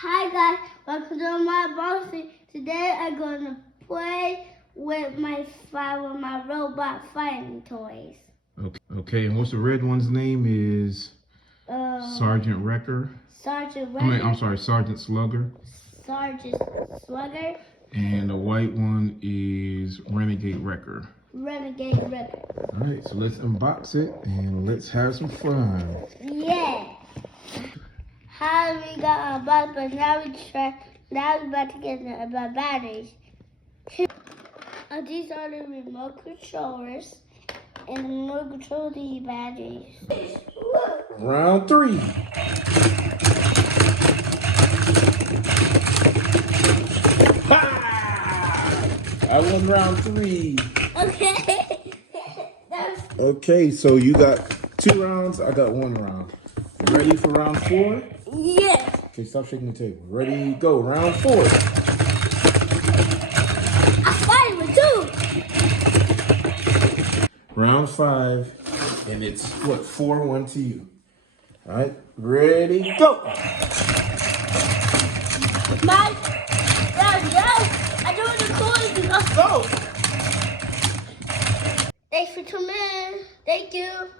Hi guys, welcome to my boxing. Today I'm gonna play with my robot fighting toys. Okay, and what's the red one's name is? Sergeant Wrecker. Sergeant Wrecker. I'm sorry, Sergeant Slugger. Sergeant Slugger. And the white one is Renegade Wrecker. Renegade Wrecker. All right, so let's unbox it and let's have some fun. Yeah. How we got a box, but now we're about to get the batteries. These are the remote controllers, and the remote control the batteries. Round 3. Ha! I won round 3. Okay. Okay, so you got 2 rounds, I got 1 round. You ready for round 4? Yes. Okay, stop shaking the table. Ready, go. Round 4. I'm fighting with 2. Round 5, and it's what, 4-1 to you. All right, ready, go. My I don't record. Let's go. Thanks for coming. Thank you.